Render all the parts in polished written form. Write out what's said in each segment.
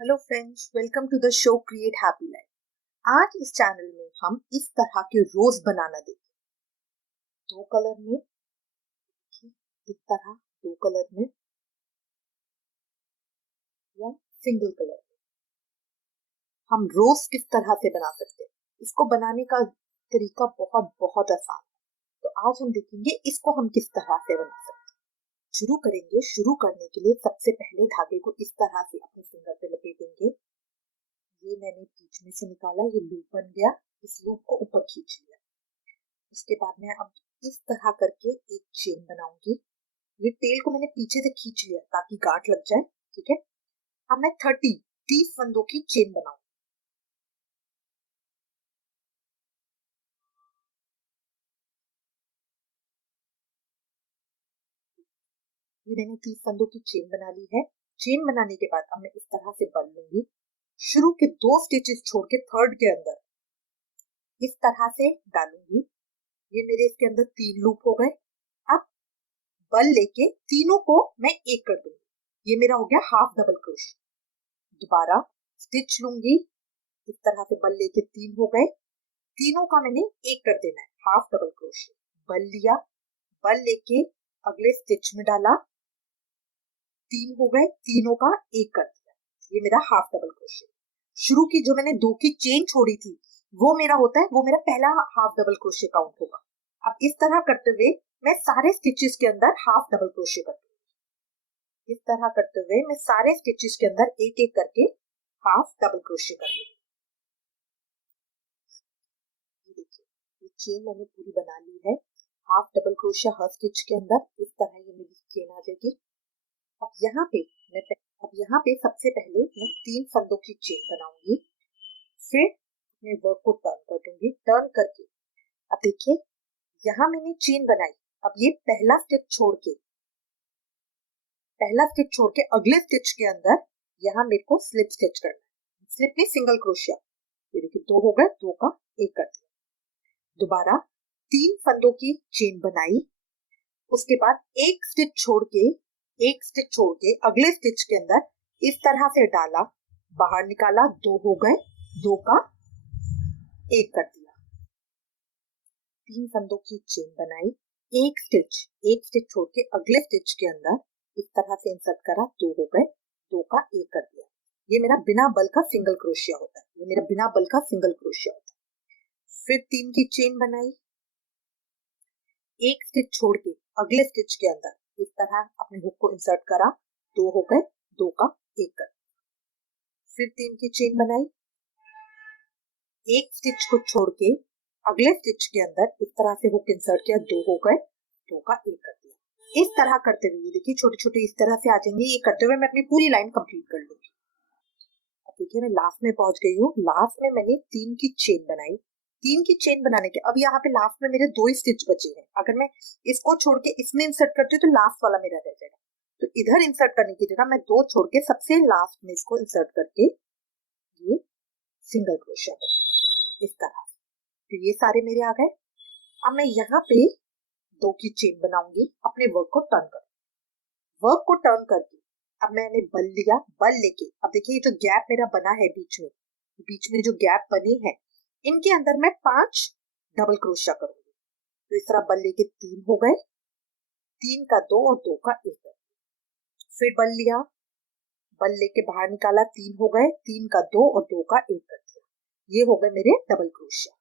Hello friends, welcome to the show create happy life. आज इस channel में हम इस तरह के रोज बनाना देखेंगे। दो कलर में, इस तरह दो कलर में या सिंगल कलर में हम रोज किस तरह से बना सकते हैं। इसको बनाने का तरीका बहुत बहुत आसान है। तो आज हम देखेंगे इसको हम किस तरह से बना सकते हैं। शुरू करेंगे। शुरू करने के लिए सबसे पहले धागे को इस तरह से अपने फिंगर पे लपेटेंगे। ये मैंने बीच में से निकाला, ये लूप बन गया। इस लूप को ऊपर खींच लिया। उसके बाद मैं अब इस तरह करके एक चेन बनाऊंगी। ये टेल को मैंने पीछे से खींच लिया ताकि गांठ लग जाए। ठीक है। अब मैं 30 फंदों की चेन बनाऊंगी। ये मैंने 30 फंदों की चेन बना ली है। चेन बनाने के बाद अब मैं इस तरह से बन लूंगी। शुरू के 2 स्टिचेस छोड़ के थर्ड के अंदर इस तरह से डालूंगी। ये मेरे इसके अंदर 3 लूप हो गए। अब बल लेके तीनों को मैं एक कर दूंगी। ये मेरा हो गया हाफ डबल क्रोशे। दोबारा स्टिच लूंगी। इस तरह से बल लेके 3 हो गए। तीनों का मैंने एक कर देना है, हाफ डबल क्रोशे। बल लिया, बल लेके अगले स्टिच में डाला, 3 हो गए। तीनों का एक कर दिया। ये मेरा हाफ डबल क्रोशे। शुरू की जो मैंने 2 की चेन छोड़ी थी वो मेरा होता है, वो मेरा पहला हाफ डबल क्रोशे काउंट होगा। अब इस तरह करते हुए मैं सारे स्टिचेस के अंदर हाफ डबल क्रोशे करती हूँ। इस तरह करते हुए मैं सारे स्टिचेस के अंदर एक एक करके हाफ डबल क्रोशे कर लूंगी। देखिए, ये चेन मैंने पूरी बना ली है। हाफ डबल क्रोशिया हर स्टिच के अंदर इस तरह ये मेरी चेन आ जाएगी। अब यहाँ पे सबसे पहले मैं 3 फंदों की चेन बनाऊंगी। फिर मैं वर्क को टर्न कर दूंगी। टर्न करके अब देखिए, यहाँ मैंने चेन बनाई। अब ये पहला स्टिच छोड़ के अगले स्टिच के अंदर यहाँ मेरे को स्लिप स्टिच करना है। स्लिप में सिंगल क्रोशिया। ये देखिए, 2 हो गए, 2 का एक कर दिया। दोबारा 3 फंदों की चेन बनाई। उसके बाद एक स्टिच छोड़ के अगले स्टिच के अंदर इस तरह से डाला, बाहर निकाला, 2 हो गए, 2 का एक कर दिया। 3 फंदों की चेन बनाई। एक स्टिच छोड़ के अगले स्टिच के अंदर इस तरह से इंसर्ट करा, 2 हो गए, 2 का एक कर दिया। ये मेरा बिना बल का सिंगल क्रोशिया होता है। ये मेरा बिना बल का सिंगल क्रोशिया होता है। फिर 3 की चेन बनाई। एक स्टिच छोड़ के अगले स्टिच के अंदर इस तरह अपने हुक को इंसर्ट करा, 2 हो गए, 2 का एक कर। फिर 3 की चेन बनाई। एक स्टिच को छोड़ के अगले स्टिच के अंदर इस तरह से हुक इंसर्ट किया, 2 हो गए, 2 का एक कर दिया। इस तरह करते हुए देखिए, छोटे छोटे इस तरह से आ जाएंगे। ये करते हुए मैं अपनी पूरी लाइन कंप्लीट कर लूंगी। अब देखिए, मैं लास्ट में पहुंच गई हूँ। लास्ट में मैंने 3 की चेन बनाई। 3 की चेन बनाने के अब यहाँ पे लास्ट में मेरे 2 ही स्टिच बचे हैं। अगर मैं इसको छोड़ के इसमें इंसर्ट करती हूँ तो लास्ट वाला मेरा रह जाएगा। तो इधर इंसर्ट करने की जगह मैं 2 छोड़ के सबसे लास्ट में इसको इंसर्ट करके ये सिंगल क्रोशिया करूंगी इस तरह। तो ये सारे मेरे आ गए। अब मैं यहाँ पे 2 की चेन बनाऊंगी, अपने वर्क को टर्न कर। वर्क को टर्न करके अब मैंने बल लिया। बल लेके अब देखिए, ये जो गैप मेरा बना है बीच में जो गैप बने हैं, इनके अंदर मैं 5 डबल क्रोशिया करूंगी। तो इस तरह बल लेके 3 हो गए, 3 का 2 और 2 का एक। फिर बल लिया, बल लेके बाहर निकाला, 3 हो गए, 3 का 2 और 2 का एक कर दिया। ये हो गए मेरे डबल क्रोशिया।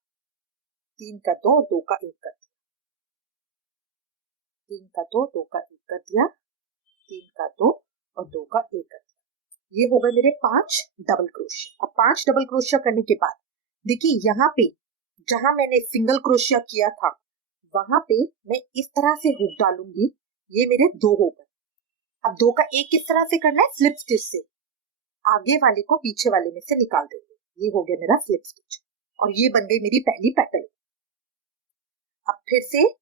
3 का 2 और 2 का एक कर दिया। 3 का 2, 2 का एक कर दिया। 3 का 2 और 2 का एक कर दिया। ये हो गए मेरे 5 डबल क्रोशिया। अब 5 डबल क्रोशिया करने के बाद देखिए, यहाँ पे जहां मैंने सिंगल क्रोशिया किया था वहां पे मैं इस तरह से हुक डालूंगी। ये मेरे 2 हो गए। अब 2 का एक किस तरह से करना है, स्लिप स्टिच से आगे वाले को पीछे वाले में से निकाल देंगे। ये हो गया मेरा स्लिप स्टिच और ये बन गई मेरी पहली पैटर्न। अब फिर से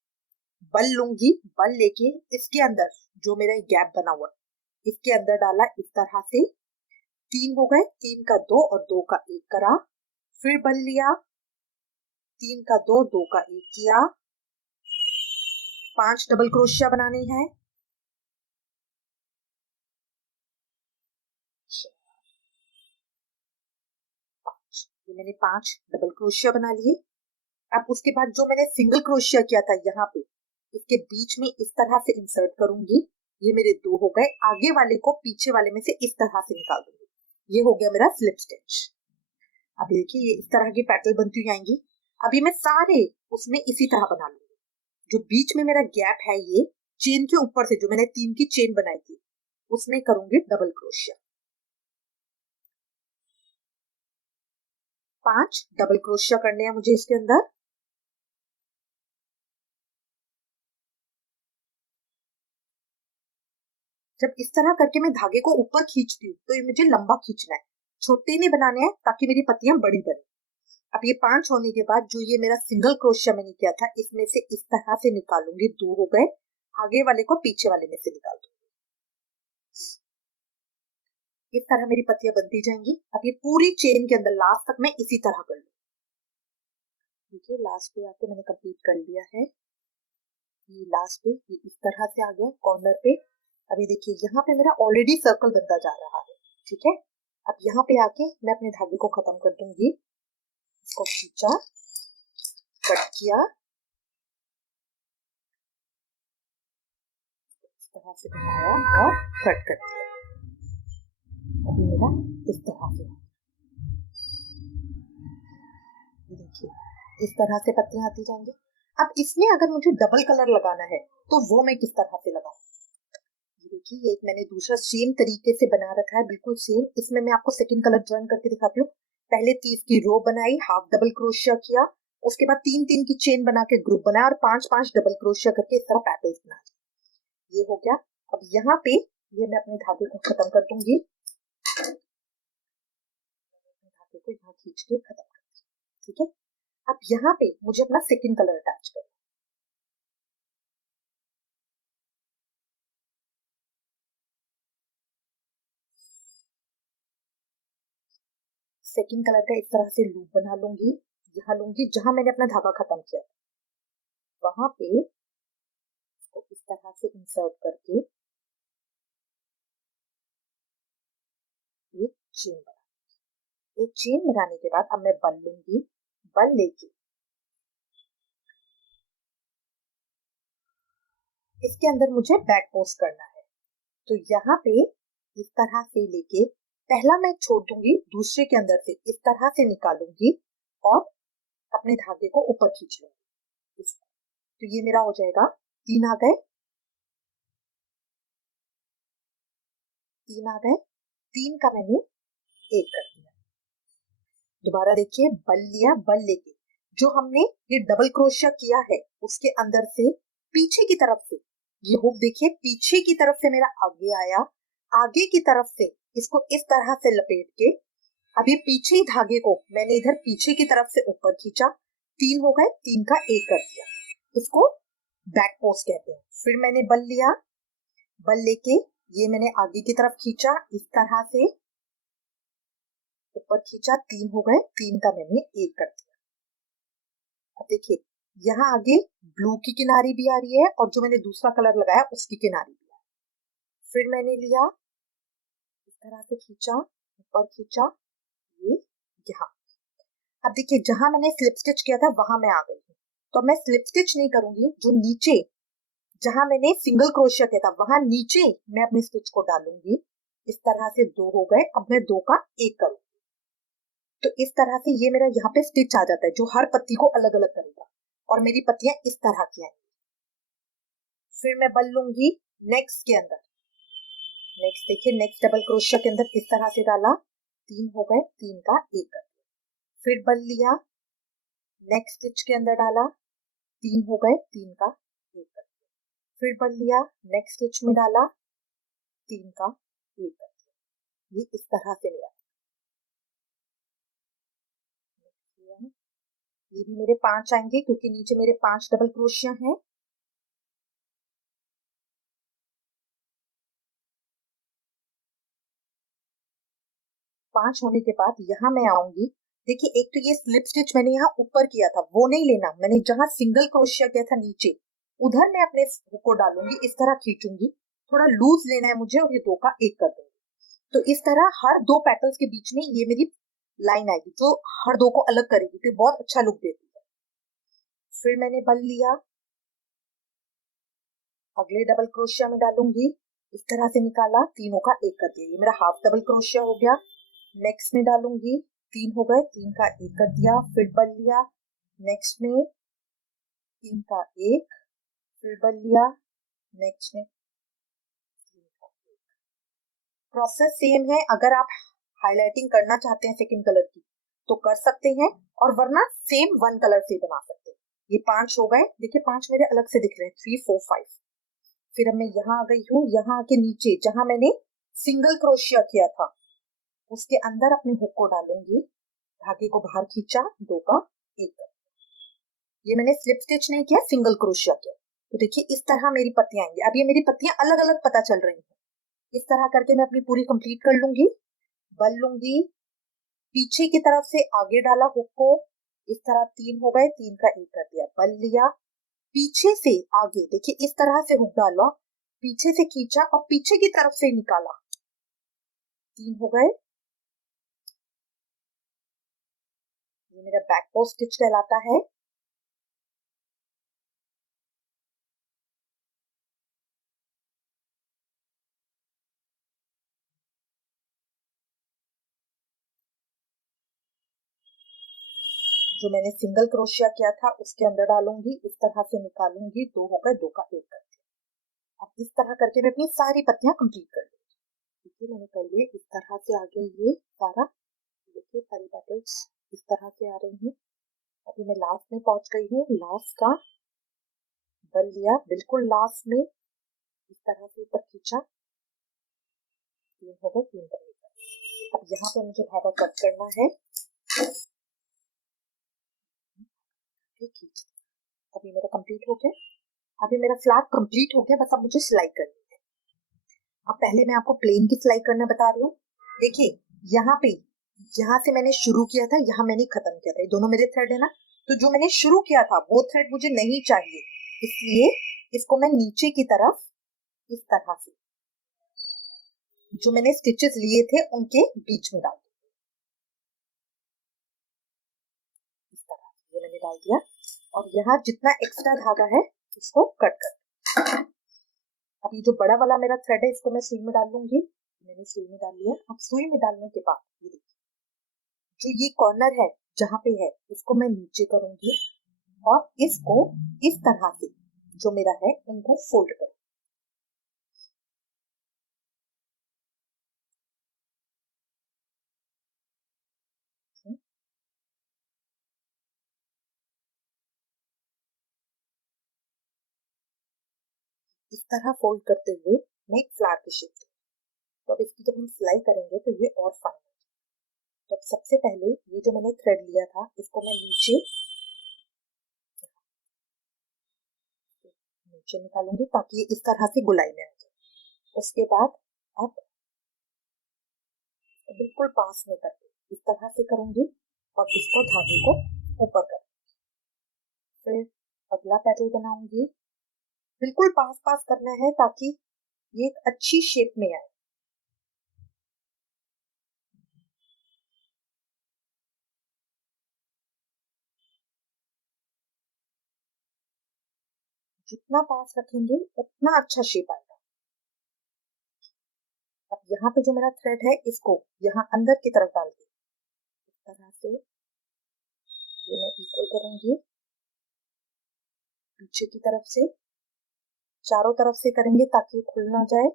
बल लूंगी। बल लेके इसके अंदर जो मेरा गैप बना हुआ इसके अंदर डाला, इस तरह से 3 हो गए, 3 का 2 और 2 का एक करा। फिर बल लिया, 3 का 2, 2 का एक किया। 5 डबल क्रोशिया बनाने हैं। ये मैंने 5 डबल क्रोशिया बना लिए। अब उसके बाद जो मैंने सिंगल क्रोशिया किया था यहाँ पे, इसके बीच में इस तरह से इंसर्ट करूंगी। ये मेरे 2 हो गए। आगे वाले को पीछे वाले में से इस तरह से निकाल दूंगी। ये हो गया मेरा स्लिप स्टिच। अब देखिए ये इस तरह की पैटर्न बनती हुई आएंगी। अभी मैं सारे उसमें इसी तरह बना लूंगी। जो बीच में मेरा गैप है, ये चेन के ऊपर से जो मैंने 3 की चेन बनाई थी उसमें करूंगी डबल क्रोशिया। 5 डबल क्रोशिया करने हैं मुझे इसके अंदर। जब इस तरह करके मैं धागे को ऊपर खींचती हूँ तो ये मुझे लंबा खींचना है, छोटे नहीं बनाने हैं ताकि मेरी पत्तियां बड़ी बने। अब ये 5 होने के बाद जो ये मेरा सिंगल क्रोशिया मैंने किया था इसमें से इस तरह से निकालूंगी। 2 हो गए। आगे वाले को पीछे वाले में से निकाल दूंगी। इस तरह मेरी पत्तियां बनती जाएंगी। अब ये पूरी चेन के अंदर लास्ट तक मैं इसी तरह कर लूँ। देखिए लास्ट पे आके मैंने कंप्लीट कर लिया है। ये लास्ट पे ये इस तरह से आ गया कॉर्नर पे। अभी देखिए यहाँ पे मेरा ऑलरेडी सर्कल बनता जा रहा है। ठीक है, अब यहाँ पे आके मैं अपने धागे को खत्म कर दूंगी। इसको खींचा, कट किया, इस तरह से बनाया और कट कर दिया। अभी मेरा इस तरह से, देखिए इस तरह से पत्तियां आती जाएंगी। अब इसमें अगर मुझे डबल कलर लगाना है तो वो मैं किस तरह से लगाऊं? देखिए ये एक मैंने दूसरा सेम तरीके से बना रखा है, बिल्कुल सेम। इसमें मैं आपको सेकंड कलर ज्वाइन करके दिखाती हूँ। पहले 30 की रो बनाई, हाफ डबल क्रोशिया किया, उसके बाद 3-3 की चेन बना के ग्रुप बनाया और 5-5 डबल क्रोशिया करके इस तरह पैटर्न बनाया। ये हो गया। अब यहाँ पे ये मैं अपने धागे को खत्म कर दूंगी। धागे को यहाँ खींच के खत्म कर दूंगी। ठीक है, अब यहाँ पे मुझे अपना सेकंड कलर अटैच करना। सेकंड कलर का इस तरह से लूप बना लूंगी। यहाँ लूंगी जहां मैंने अपना धागा खत्म किया, वहां पे इसको इस तरह से इंसर्ट करके एक चेन बना। एक चेन बनाने के बाद अब मैं बल लूंगी। बल लेके इसके अंदर मुझे बैक पोस्ट करना है। तो यहाँ पे इस तरह से लेके पहला मैं छोड़ दूंगी, दूसरे के अंदर से इस तरह से निकालूंगी और अपने धागे को ऊपर खींच लूंगी। तो ये मेरा हो जाएगा 3 आ गए, 3 आ गए, 3 का मैंने 1 कर दिया। दोबारा देखिए, बल लिया, बल लेके जो हमने ये डबल क्रोशिया किया है उसके अंदर से पीछे की तरफ से ये हुक देखिए पीछे की तरफ से मेरा आगे आया, आगे की तरफ से इसको इस तरह से लपेट के अभी पीछे ही धागे को मैंने इधर पीछे की तरफ से ऊपर खींचा। 3 हो गए, 3 का 1 कर दिया। इसको बैक पोस्ट कहते हैं। फिर मैंने बल लिया, बल लेके ये मैंने आगे की तरफ खींचा, इस तरह से ऊपर खींचा, 3 हो गए, 3 का मैंने 1 कर दिया। अब देखिए यहाँ आगे ब्लू की किनारी भी आ रही है और जो मैंने दूसरा कलर लगाया उसकी किनारी भी आ रही है। फिर मैंने लिया, इस तरह से खींचा, ऊपर खींचा, ये यहाँ। अब देखिए जहां मैंने स्लिप स्टिच किया था वहां मैं आ गई हूँ, तो मैं स्लिप स्टिच नहीं करूंगी। जो नीचे जहां मैंने सिंगल क्रोशिया किया था वहां नीचे मैं अपने स्टिच को डालूंगी। इस तरह से 2 हो गए। अब मैं 2 का 1 करूंगी। तो इस तरह से ये मेरा यहाँ पे स्टिच आ जाता है जो हर पत्ती को अलग अलग करेगा और मेरी पत्तियां इस तरह की आएंगी। फिर मैं बल लूंगी नेक्स्ट के अंदर। नेक्स्ट देखिए, नेक्स्ट डबल क्रोशिया के अंदर इस तरह से डाला, 3 हो गए, 3 का 1 कर दिया। फिर बल लिया, नेक्स्ट स्टिच के अंदर डाला, 3 हो गए, 3 का 1 कर दिया। फिर बल लिया, नेक्स्ट स्टिच में डाला, 3 का 1 कर दिया। ये इस तरह से लिया। ये भी मेरे 5 आएंगे क्योंकि नीचे मेरे 5 डबल क्रोशिया हैं। पांच होने के बाद यहाँ मैं आऊंगी। देखिए एक तो ये स्लिप स्टिच मैंने यहाँ ऊपर किया था वो नहीं लेना, मैंने जहां सिंगल क्रोशिया किया था नीचे उधर मैं अपने हुक को डालूंगी, इस तरह खींचूंगी। थोड़ा लूज लेना है मुझे और ये 2 का 1 कर दूंगी। तो इस तरह हर 2 पेटल्स के बीच में ये मेरी लाइन आएगी जो हर दो को अलग करेगी, तो बहुत अच्छा लुक देती है। फिर मैंने बल लिया, अगले डबल क्रोशिया में डालूंगी, इस तरह से निकाला, तीनों का एक कर दिया, ये मेरा हाफ डबल क्रोशिया हो गया। नेक्स्ट में डालूंगी, 3 हो गए, 3 का एक कर दिया, फिर बल लिया, नेक्स्ट में 3 का एक, फिर बल लिया, नेक्स्ट में 3 का एक। प्रोसेस सेम है, अगर आप हाईलाइटिंग करना चाहते हैं सेकंड कलर की तो कर सकते हैं, और वरना सेम 1 कलर से बना सकते हैं। ये 5 हो गए, देखिए 5 मेरे अलग से दिख रहे हैं, 3 4 5। फिर अब मैं यहाँ आ गई हूँ, यहाँ आके नीचे जहां मैंने सिंगल क्रोशिया किया था उसके अंदर अपने हुक को डालूंगी, धागे को बाहर खींचा, 2 का एक। ये मैंने स्लिप स्टिच नहीं किया, सिंगल क्रोशिया किया। तो देखिए इस तरह मेरी पत्तियां आएंगी। अब ये मेरी पत्तियां अलग अलग पता चल रही हैं। इस तरह करके मैं अपनी पूरी कंप्लीट कर लूंगी। बल लूंगी, पीछे की तरफ से आगे डाला हुक को, इस तरह 3 हो गए, 3 का एक कर दिया, बल लिया, पीछे से आगे, देखिए इस तरह से हुक डाला, पीछे से खींचा और पीछे की तरफ से निकाला, 3 हो गए। ये मेरा बैक पोस्ट स्टिच कहलाता है। जो मैंने सिंगल क्रोशिया किया था उसके अंदर डालूंगी, इस तरह से निकालूंगी, 2 हो गए, 2 का एक कर दिया। अब इस तरह करके मैं अपनी सारी पत्तियां कंप्लीट कर लूंगी। देखिए मैंने कर लिए, इस तरह से आगे ये सारा, देखिए सारी पेटल्स इस तरह से आ रही हैं। अभी मैं लास्ट में पहुंच गई हूँ, लास्ट का बल लिया, बिल्कुल लास्ट में इस तरह से ऊपर खींचा, 3 हो गए, 3 का एक कर। अब यहाँ पे मुझे धागा कट करना है, खींच। अभी मेरा कंप्लीट हो गया, अभी मेरा फ्लैट कंप्लीट हो गया, बस अब मुझे सिलाई करनी है। अब पहले मैं आपको प्लेन की सिलाई करना बता रही हूँ। देखिए यहाँ पे, यहाँ से मैंने शुरू किया था, यहाँ मैंने खत्म किया था, ये दोनों मेरे थ्रेड है ना, तो जो मैंने शुरू किया था वो थ्रेड मुझे नहीं चाहिए, इसलिए इसको मैं नीचे की तरफ इस तरह से जो मैंने स्टिचेस लिए थे उनके बीच में डाल दूंगी, इस तरह ये मैंने डाल दिया, और यहाँ जितना एक्स्ट्रा धागा है उसको कट कर। अभी जो बड़ा वाला मेरा थ्रेड है इसको मैं सुई में डाल लूंगी, मैंने सुई में डाल लिया। अब सुई में डालने के बाद ये देखिए जो ये कॉर्नर है जहां पे है इसको मैं नीचे करूंगी, और इसको इस तरह से जो मेरा है इनको फोल्ड करूंगी। इस तरह फोल्ड करते हुए मैं एक फ्लावर की शेप दूंगी। तो अब इसकी जब हम सिलाई करेंगे तो ये और फाइन हो जाएगी। तो अब सबसे पहले ये जो मैंने थ्रेड लिया था इसको मैं नीचे नीचे निकालूंगी ताकि ये इस तरह से गोलाई में आ जाए। उसके बाद अब बिल्कुल पास में करके इस तरह से करूंगी, और इसको धागे को ऊपर कर, फिर अगला पैटर्न बनाऊंगी, बिल्कुल पास पास करना है ताकि ये एक अच्छी शेप में आए। जितना पास रखेंगे उतना अच्छा शेप आएगा। अब यहाँ पे जो मेरा थ्रेड है इसको यहाँ अंदर की तरफ डाल के इस तरह से ये मैं इक्वल करूंगी, पीछे की तरफ से चारों तरफ से करेंगे ताकि खुल ना जाए,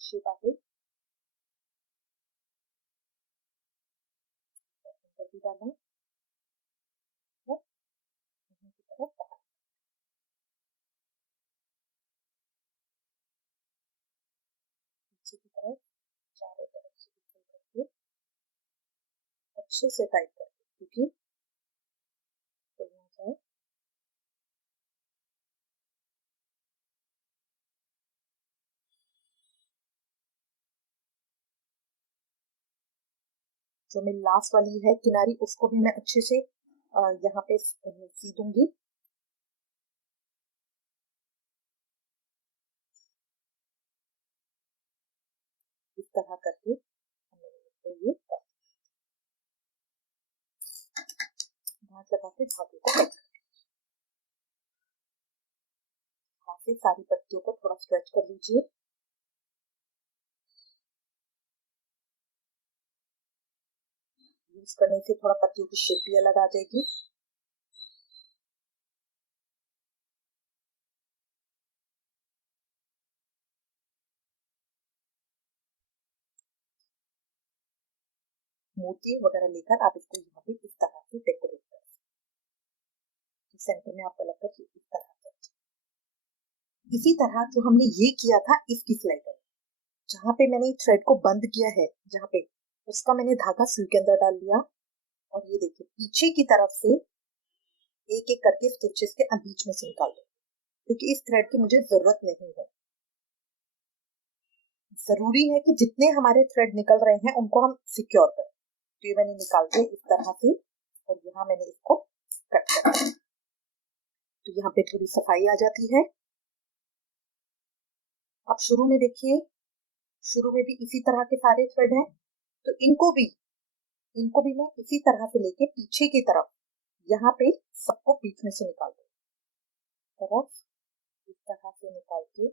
शेप आ गई। अंदर भी डालना है, यहाँ की तरफ बाहर, पीछे की तरफ चारों तरफ से इक्वल करके अच्छे से टाइट करके, क्योंकि खुल ना जाए। जो मेरी लास्ट वाली है किनारी उसको भी मैं अच्छे से यहाँ पे सी दूंगी। तरह करके हमने ये लगा के धागे को कट से सारी पत्तियों को थोड़ा स्ट्रेच कर लीजिए। यूज करने से थोड़ा पत्तियों की शेप भी अलग आ जाएगी। मोती वगैरह लेकर आप इसको यहाँ पे इस तरह से डेकोरेट कर, सेंटर में आप अलग कर इस तरह से। इसी तरह जो हमने ये किया था इसकी सिलाई करें, जहाँ पे मैंने थ्रेड को बंद किया है, जहाँ पे उसका मैंने धागा सुई के अंदर डाल लिया और ये देखिए पीछे की तरफ से एक एक करके स्टिचेस के बीच में से निकाल दो, क्योंकि इस थ्रेड की मुझे जरूरत नहीं है। जरूरी है कि जितने हमारे थ्रेड निकल रहे हैं उनको हम सिक्योर करें। तो ये मैंने निकाल दिया इस तरह से और यहाँ मैंने इसको कट कर दिया। तो यहाँ पे थोड़ी सफाई आ जाती है। अब शुरू में देखिए, शुरू में भी इसी तरह के सारे थ्रेड हैं, तो इनको भी मैं इसी तरह से लेके पीछे की तरफ यहाँ पे सबको बीच में से निकाल दो, तरफ इस तरह से निकाल के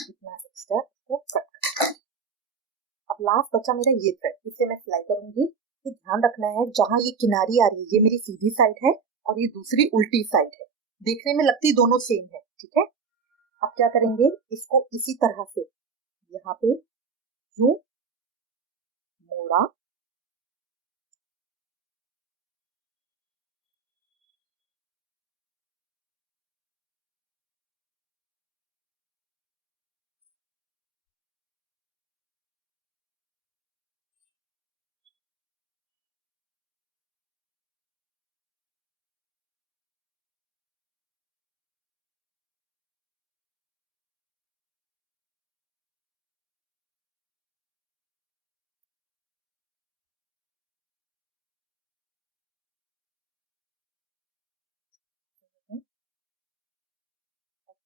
इतना एक्स्ट्रा को कट कर। अब लास्ट बचा मेरा ये थ्रेड, इससे मैं सिलाई करूंगी। ये ध्यान रखना है जहां ये किनारी आ रही है ये मेरी सीधी साइड है और ये दूसरी उल्टी साइड है, देखने में लगती दोनों सेम है, ठीक है। अब क्या करेंगे, इसको इसी तरह से यहाँ पे यूं मोड़ा,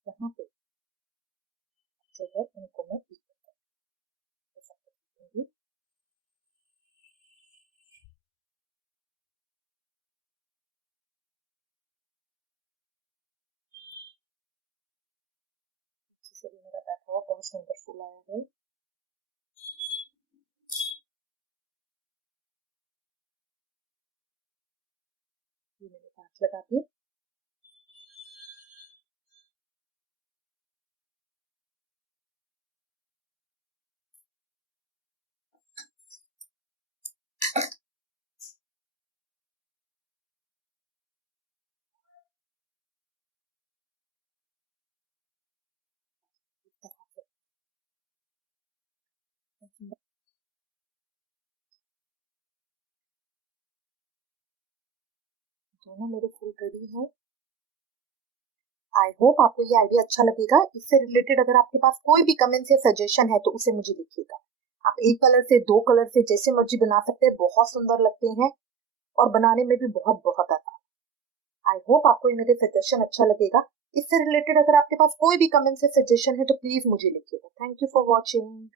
यहाँ पे जो है इनको मैं दूंगी। से भी मेरा बैठा हुआ बहुत सुंदर फूल आया है। ये मैंने कांच लगा दी। दोनों मेरे फूल रेडी है। आई होप आपको ये आइडिया अच्छा लगेगा। इससे रिलेटेड अगर आपके पास कोई भी कमेंट्स या सजेशन है तो उसे मुझे लिखिएगा। आप एक कलर से, दो कलर से, जैसे मर्जी बना सकते हैं, बहुत सुंदर लगते हैं और बनाने में भी बहुत बहुत आसान। आई होप आपको ये मेरे सजेशन अच्छा लगेगा। इससे रिलेटेड अगर आपके पास कोई भी कमेंट्स या सजेशन है तो प्लीज मुझे लिखिएगा। Thank you for watching.